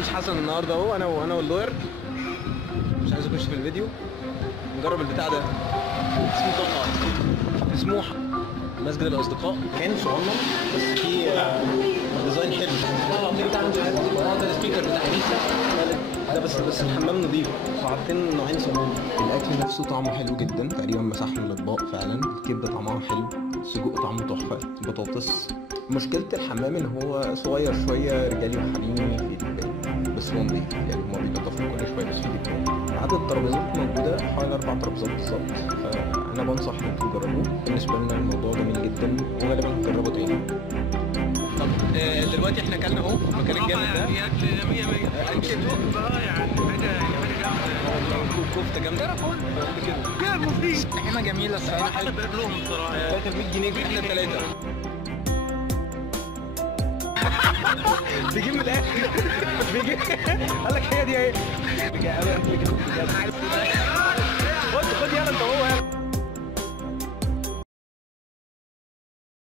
مفيش حسن النهارده اهو، انا واللوير مش عايز اخش في الفيديو. نجرب البتاع ده اسمه طاقه، سموحه، مسجد الاصدقاء. كان صغنن بس فيه ديزاين حلو. ده السبيكر بتاع ده بس الحمام نظيف وحاطين نوعين صابون. الاكل نفسه طعمه حلو جدا، تقريبا مسحنا الاطباق فعلا. الكبده طعمها حلو، السجق طعمه تحفه، بطاطس. مشكله الحمام ان هو صغير شويه، رجالي وحريمي بس هو نضيف يعني، هما بينضفوا كل شويه بس في دي. عدد الترابيزات موجوده حوالي 4 ترابيزات بالظبط، فانا بنصح ان انتوا تجربوه. بالنسبه لنا الموضوع جميل جدا وغالبا هنجربه تاني. طب دلوقتي احنا اكلنا اهو في المكان الجامد ده. يعني اكل 100 100 اكل بقى يعني حاجه جامده. كفته جامده كده مفيد. طحينه جميله الصراحه. حاجه بقى لهم بصراحه 300 جنيه احنا الثلاثه. بيجيب من الاخر. بيجي قال لك هي دي اهي.